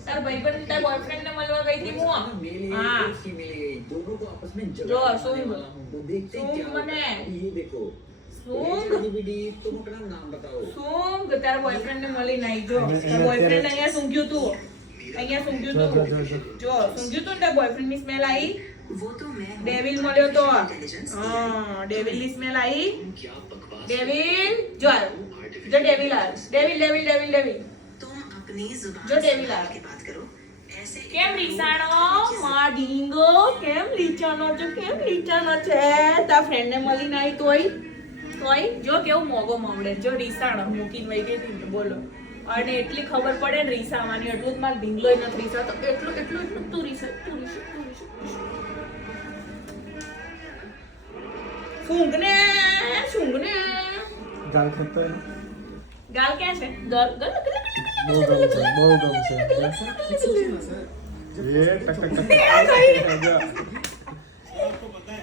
તાર ભાઈબંધ તાર બોયફ્રેન્ડ ને મળવા ગઈ હતી હું હા दोनों को आपस में જો जगह શું तो देखते हैं क्या મને ये देखो શું तुम अपना नाम बताओ શું તારા બોયફ્રેન્ડ ને મળી નહીં જો તાર બોયફ્રેન્ડ અહીંયા સૂંઘ્યું તું અહીંયા સૂંઘ્યું તું જો સૂંઘ્યું તું ને તાર બોયફ્રેન્ડ ની સ્મેલ આવી वो तो मैं ડેવિલ મળ્યો તો હા ડેવિલ ની સ્મેલ આવી ડેવિલ જો જો ડેવિલ આ ડેવિલ ડેવિલ ડેવિલ ડેવિલ तुम अपनी जुबान जो से डेविल संभाल आ। के बात करो ऐसे કેમ રીસાણો માં ડીંગો કેમ લીચાનો છે કેમ લીચાનો છે તા ફ્રેન્ડ ને મળી નહીં તોય જો કેવું મોગો માવડે જો રીસાણો મૂકીને વઈ ગઈ હતી બોલો અને એટલી ખબર પડે ને રીસાવાની એટલું જ માર ઢીંગલોય નથી રીસા તો એટલું તું રીસા સૂંઘને ગાલ ખેતો હે ગાલ ક્યાં છે ગાલ ગાલ બહુ ગમ છે એ ટક ટક ટક